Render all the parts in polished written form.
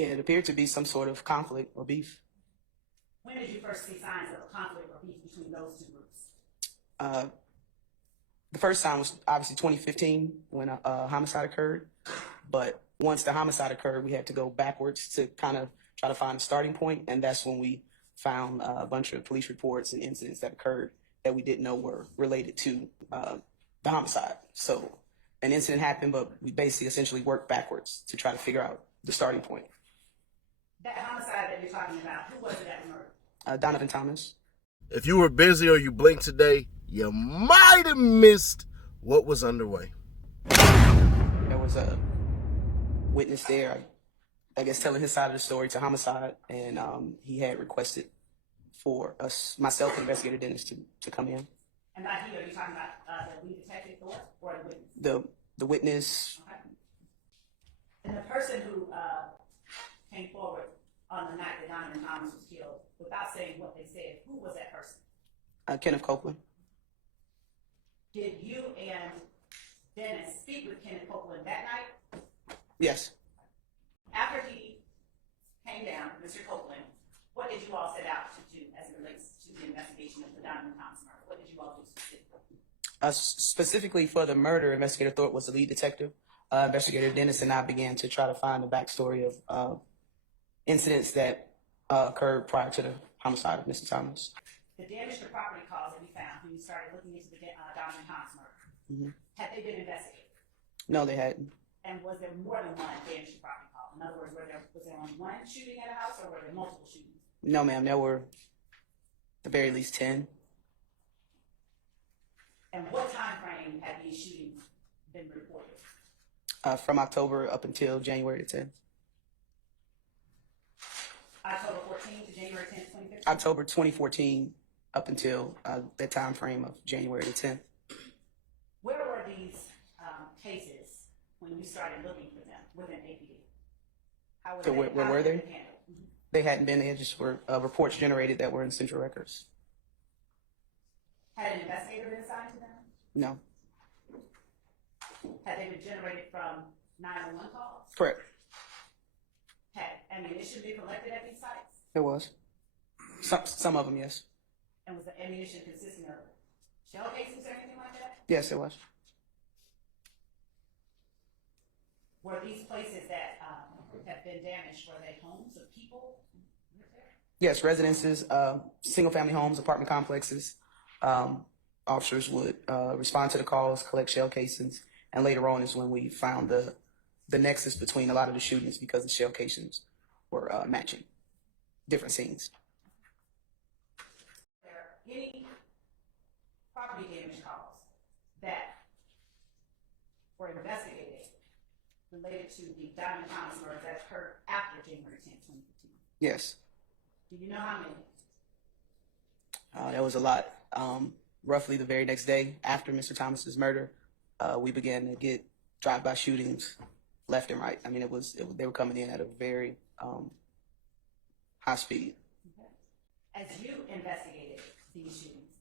Yeah, it appeared to be some sort of conflict or beef. When did you first see signs of conflict or beef between those two groups? The first time was obviously 2015 when a homicide occurred. But once the homicide occurred, we had to go backwards to kind of try to find a starting point. And that's when we found a bunch of police reports and incidents that occurred that we didn't know were related to the homicide. So an incident happened, but we basically essentially worked backwards to try to figure out the starting point. That homicide that you're talking about, who was it that murdered? Donovan Thomas. If you were busy or you blinked today, you might have missed what was underway. There was a witness there, I guess, telling his side of the story to homicide, and he had requested for us, myself and investigator Dennis, to come in. And by he, are you talking about the lead detective or the witness? The witness. Okay. And the person who came forward on the night that Donovan Thomas was killed, without saying what they said, who was that person? Kenneth Copeland. Did you and Dennis speak with Kenneth Copeland that night? Yes. After he came down, Mr. Copeland, what did you all set out to do as it relates to the investigation of the Donovan Thomas murder? What did you all do specifically? Specifically for the murder, Investigator Thorpe was the lead detective. Investigator Dennis and I began to try to find the backstory of incidents that occurred prior to the homicide of Mr. Thomas. The damage to property calls that we found when you started looking into the Donovan Thomas murder, had they been investigated? No, they hadn't. And was there more than one damage to property call? In other words, was there only one shooting at a house, or were there multiple shootings? No, ma'am. There were at the very least 10. And what time frame had these shootings been reported? From October up until January 10th. October 14th to January 10th, 2015? October 2014 up until that time frame of January 10th. Where were these cases when you started looking for them within APD? How was So where were they? Mm-hmm. They hadn't been. They just were reports generated that were in Central Records. Had an investigator been assigned to them? No. Had they been generated from 911 calls? Correct. Had ammunition been collected at these sites? There was. Some of them, yes. And was the ammunition consisting of shell casings or anything like that? Yes, it was. Were these places that have been damaged, were they homes of people? Yes, residences, single-family homes, apartment complexes. Officers would respond to the calls, collect shell casings, and later on is when we found the nexus between a lot of the shootings because the shell casings were matching different scenes. Are there any property damage calls that were investigated related to the Donovan Thomas murder that occurred after January 10th, 2015? Yes. Do you know how many? There was a lot. Roughly the very next day after Mr. Thomas's murder, we began to get drive-by shootings left and right. I mean, they were coming in at a very high speed. Okay. As you investigated these shootings,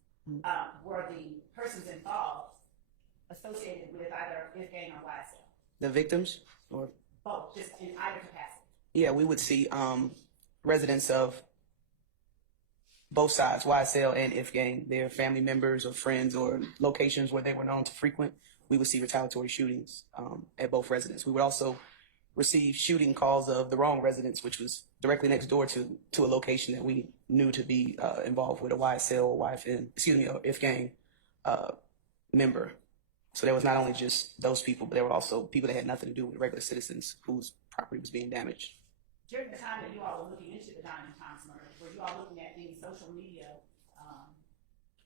were the persons involved associated with either YFN or YSL? The victims, or both, just in either capacity? Yeah, we would see residents of both sides, YSL and YFN, their family members or friends or locations where they were known to frequent. We would see retaliatory shootings at both residences. We would also receive shooting calls of the wrong residence, which was directly next door to a location that we knew to be involved with a YSL or YFN, or YFN member. So there was not only just those people, but there were also people that had nothing to do with regular citizens whose property was being damaged. During the time that you all were looking into the Donovan Thomas murder, were you all looking at any social media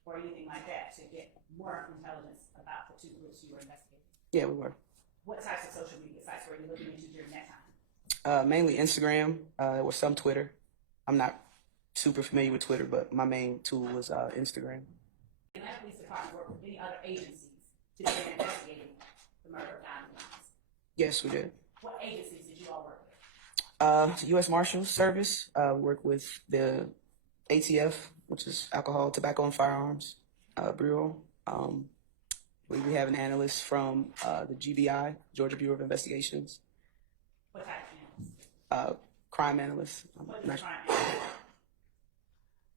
or anything like that to get more intelligence about the two groups you were investigating? Yeah, we were. What types of social media sites were you looking into during that time? Mainly Instagram. There was some Twitter. I'm not super familiar with Twitter, but my main tool was Instagram. And that police department worked with any other agencies to begin investigating the murder of Donovan Thomas? Yes, we did. What agencies did you all work with? U.S. Marshals Service. We work with the ATF, which is Alcohol, Tobacco, and Firearms Bureau. We have an analyst from the GBI, Georgia Bureau of Investigations. What type of analyst? crime analyst. What is a crime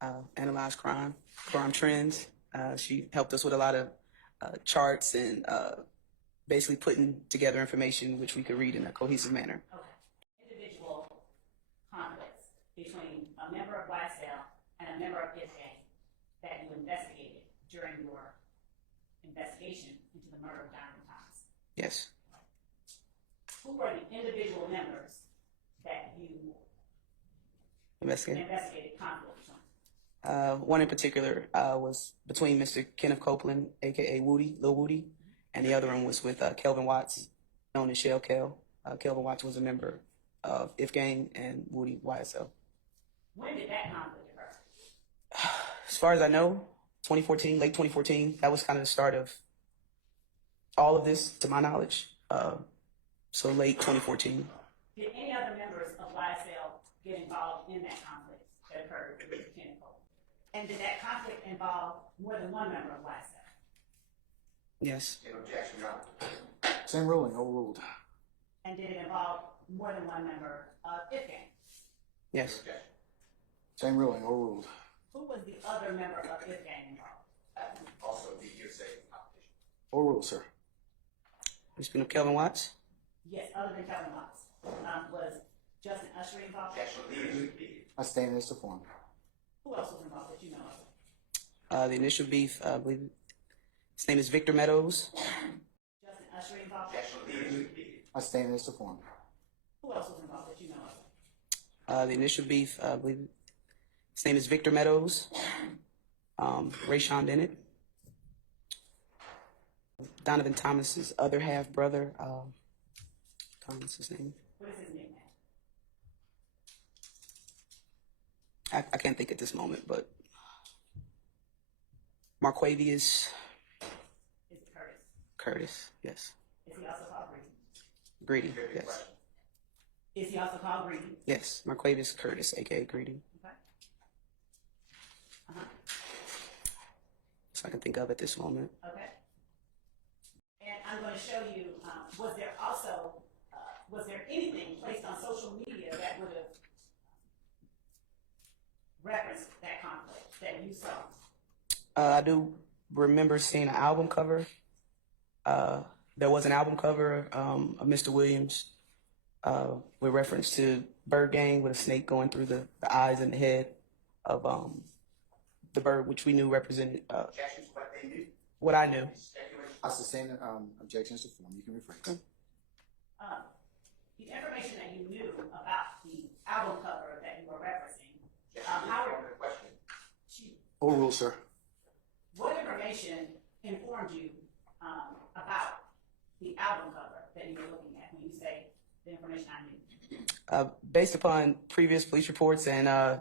analyst? Analyze crime trends. She helped us with a lot of charts and basically putting together information which we could read in a cohesive manner. Okay. Individual conflicts between a member of YSL and a member of YFN that you investigated during your investigation into the murder of Diamond Thomas. Yes. Who were the individual members that you Investigated. conflict between? One in particular was between Mr. Kenneth Copeland, aka Woody, Lil Woody, and the other one was with Kelvin Watts, known as Shell Kel. Kelvin Watts was a member of If Gang and Woody YSL. When did that conflict occur? As far as I know, 2014, late 2014, that was kind of the start of all of this, to my knowledge. So late 2014. Did any other members of YSL get involved in that conflict that occurred with Kenneth Copeland? And did that conflict involve more than one member of YSL? Yes. Objection, Your Honor. Same ruling, overruled. And did it involve more than one member of If Gang? Yes. Objection. Same ruling, overruled. Who was the other member of If Gang involved? Also, the hearsay competition. Overruled, sir. You speaking of Kelvin Watts? Yes, other than Kevin Watts. Was Justin Usher involved? Objection, leaders. I stand as to form. Who else was involved that you know of? The initial beef, I believe his name is Victor Meadows. Justin Usher involved? Objection, leaders. I stand as to form. Who else was involved that you know of? The initial beef, I believe his name is Victor Meadows. Rayshawn Bennett. Donovan Thomas's other half brother. What's his name? What is his nickname? I can't think at this moment, but Marquavius Is it Curtis? Curtis, yes. Is he also called Greedy? Greedy, yes. Is he also called Greedy? Yes, Marquavius Curtis, aka Greedy. Okay. So I can think of at this moment. Okay. And I'm going to show you, was there anything placed on social media that would have referenced that conflict that you saw? I do remember seeing an album cover. There was an album cover of Mr. Williams with reference to Bird Gang with a snake going through the eyes and the head of the bird, which we knew represented Objections, what they knew. what I knew. I sustain objections to form. You can rephrase. The information that you knew about the album cover that you were referencing, Question. Overruled, sir. what information informed you about the album cover that you were looking at when you say the information I knew? Based upon previous police reports and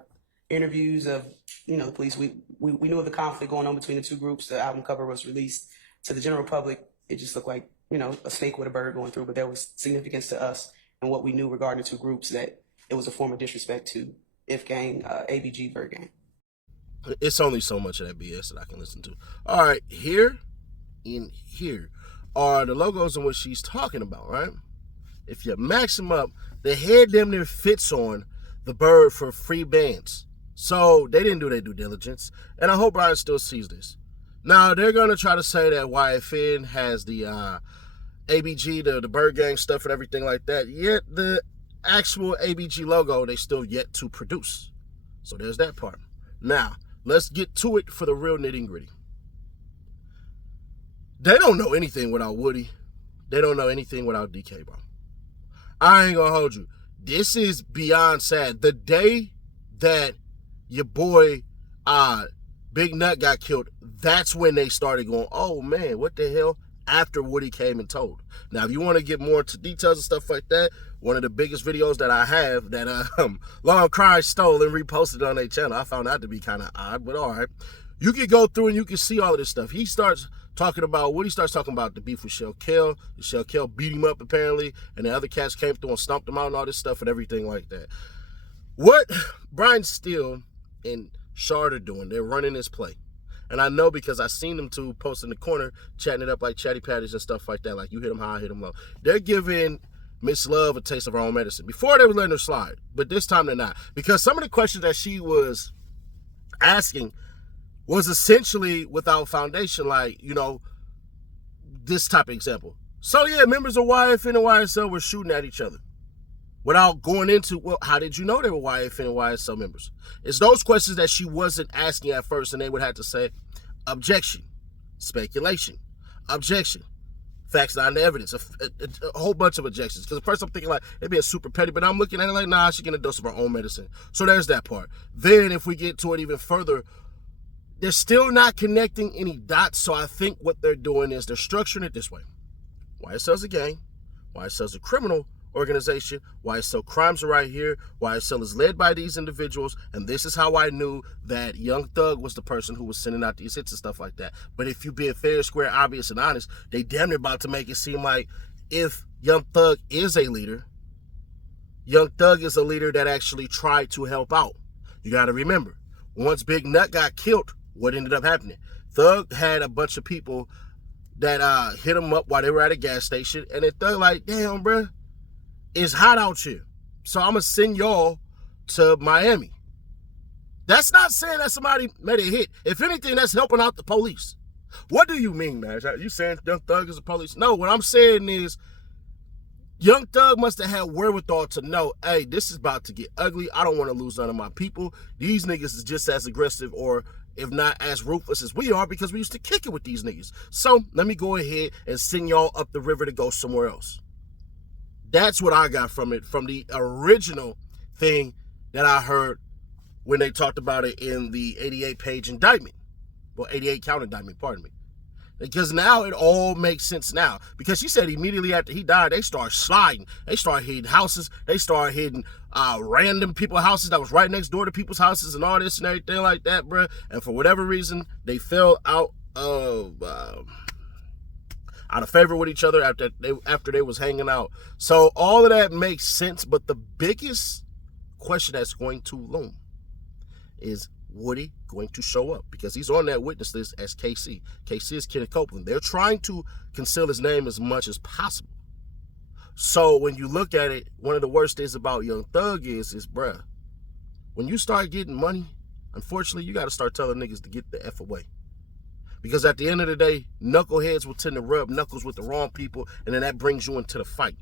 interviews of the police, we knew of the conflict going on between the two groups. The album cover was released to the general public. It just looked like a snake with a bird going through, but there was significance to us and what we knew regarding the two groups, that it was a form of disrespect to If Gang, ABG, Bird Gang. It's only so much of that BS that I can listen to. All right, here are the logos in which she's talking about, right? If you max them up, the head damn near fits on the bird for free bands. So they didn't do their due diligence, and I hope Brian still sees this. Now, they're going to try to say that YFN has the ABG, the Bird Gang stuff and everything like that, yet the actual ABG logo they still yet to produce. So there's that part. Now, let's get to it for the real nitty gritty. They don't know anything without Woody. They don't know anything without DK, bro. I ain't gonna hold you. This is beyond sad. The day that your boy Big Nut got killed, that's when they started going, oh man, what the hell? After Woody came and told. Now, if you want to get more into details and stuff like that, one of the biggest videos that I have that Long Cry stole and reposted on their channel, I found that to be kind of odd, but all right. You can go through and you can see all of this stuff. Woody starts talking about the beef with Shell Kel. Shell Kel beat him up apparently, and the other cats came through and stomped him out and all this stuff and everything like that. What Brian Steele and Shard are doing, they're running this play. And I know because I seen them two post in the corner, chatting it up like chatty patties and stuff like that. Like, you hit them high, I hit them low. They're giving Miss Love a taste of her own medicine. Before they were letting her slide, but this time they're not. Because some of the questions that she was asking was essentially without foundation, like, this type of example. So yeah, members of YFN and YSL were shooting at each other without going into, well, how did you know they were YFN and YSL members? It's those questions that she wasn't asking at first, and they would have to say, objection, speculation, objection, facts, not evidence, a whole bunch of objections. Because at first I'm thinking like, they're being super petty, but I'm looking at it like, nah, she's getting a dose of her own medicine. So there's that part. Then if we get to it even further, they're still not connecting any dots, so I think what they're doing is they're structuring it this way. YSL's a gang, YSL's a criminal organization, YSL crimes are right here, YSL is led by these individuals, and this is how I knew that Young Thug was the person who was sending out these hits and stuff like that. But if you being fair, square, obvious, and honest, they damn near about to make it seem like if Young Thug is a leader, Young Thug is a leader that actually tried to help out. You got to remember, once Big Nut got killed, what ended up happening? Thug had a bunch of people that hit him up while they were at a gas station, and then Thug like, damn, bruh, it's hot out here, so I'm going to send y'all to Miami. That's not saying that somebody made a hit. If anything, that's helping out the police. What do you mean, man? You saying Young Thug is the police? No, what I'm saying is Young Thug must have had wherewithal to know, hey, this is about to get ugly. I don't want to lose none of my people. These niggas is just as aggressive, or if not as ruthless as we are, because we used to kick it with these niggas. So let me go ahead and send y'all up the river to go somewhere else. That's what I got from it, from the original thing that I heard when they talked about it in the 88-page indictment. Well, 88-count indictment, pardon me. Because now it all makes sense now. Because she said immediately after he died, they started sliding. They started hitting houses. They started hitting random people's houses that was right next door to people's houses and all this and everything like that, bruh. And for whatever reason, they fell out of favor with each other after they was hanging out. So all of that makes sense, but the biggest question that's going to loom is Woody going to show up? Because he's on that witness list as KC. KC is Kenneth Copeland. They're trying to conceal his name as much as possible. So when you look at it, one of the worst things about Young Thug is bruh, when you start getting money, unfortunately, you got to start telling niggas to get the F away. Because at the end of the day, knuckleheads will tend to rub knuckles with the wrong people, and then that brings you into the fight.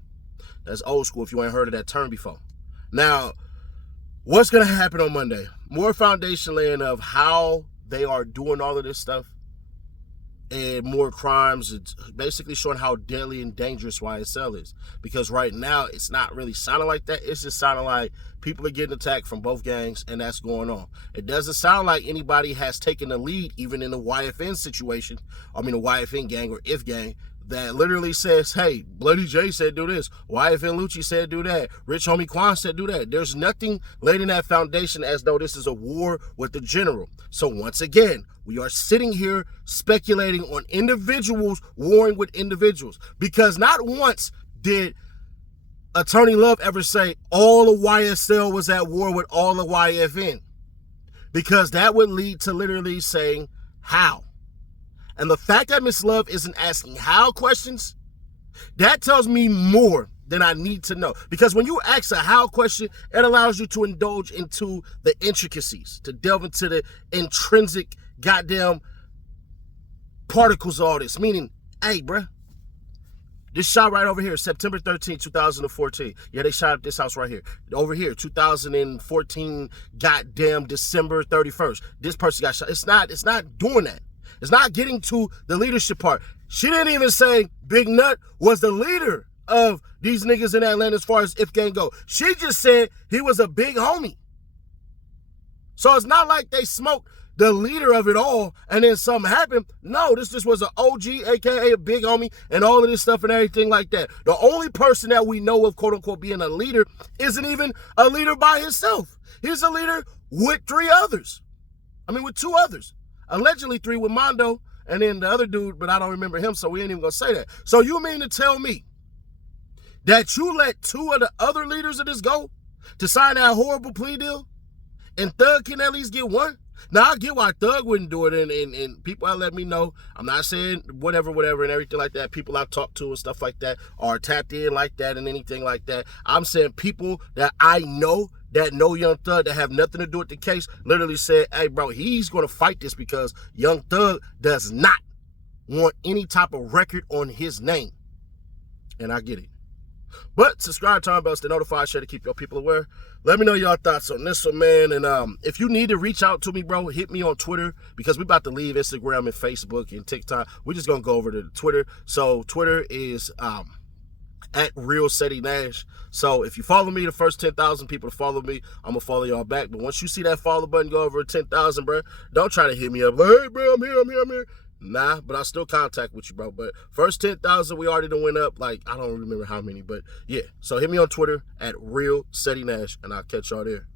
That's old school if you ain't heard of that term before. Now, what's going to happen on Monday? More foundation laying of how they are doing all of this stuff and more crimes. It's basically showing how deadly and dangerous YSL is. Because right now, it's not really sounding like that. It's just sounding like people are getting attacked from both gangs, and that's going on. It doesn't sound like anybody has taken the lead, even in the YFN situation, the YFN gang or If gang, that literally says, hey, Bloody J said do this, YFN Lucci said do that, Rich Homie Quan said do that. There's nothing laid in that foundation as though this is a war with the general. So once again, we are sitting here speculating on individuals warring with individuals, because not once did Attorney Love ever say all of YSL was at war with all of YFN, because that would lead to literally saying how. And the fact that Miss Love isn't asking how questions, that tells me more than I need to know. Because when you ask a how question, it allows you to indulge into the intricacies, to delve into the intrinsic goddamn particles of all this. Meaning, hey, bruh, this shot right over here, September 13, 2014. Yeah, they shot up this house right here. Over here, 2014, goddamn December 31st. This person got shot. It's not doing that. It's not getting to the leadership part. She didn't even say Big Nut was the leader of these niggas in Atlanta as far as If gang go. She just said he was a big homie. So it's not like they smoked the leader of it all and then something happened. No, this just was an OG, aka a big homie, and all of this stuff and everything like that. The only person that we know of, quote unquote, being a leader isn't even a leader by himself. He's a leader with with two others. Allegedly 3 with Mondo, and then the other dude, but I don't remember him, so we ain't even gonna say that. So you mean to tell me that you let 2 of the other leaders of this go to sign that horrible plea deal, and Thug can at least get 1? Now, I get why Thug wouldn't do it, and people I let me know. I'm not saying whatever, and everything like that. People I've talked to and stuff like that are tapped in like that and anything like that. I'm saying people that I know that know Young Thug that have nothing to do with the case literally said, hey, bro, he's going to fight this because Young Thug does not want any type of record on his name. And I get it. But subscribe, turn bells to notify, share to keep your people aware. Let me know your thoughts on this one, man. And if you need to reach out to me, bro, hit me on Twitter because we're about to leave Instagram and Facebook and TikTok. We're just going to go over to Twitter. So Twitter is at Real City Nash. So if you follow me, the first 10,000 people to follow me, I'm going to follow y'all back. But once you see that follow button go over 10,000, bro, don't try to hit me up like, hey, bro, I'm here. Nah, but I'll still contact with you, bro. But first 10,000, we already done went up. Like, I don't remember how many, but yeah. So hit me on Twitter at Real City Nash, and I'll catch y'all there.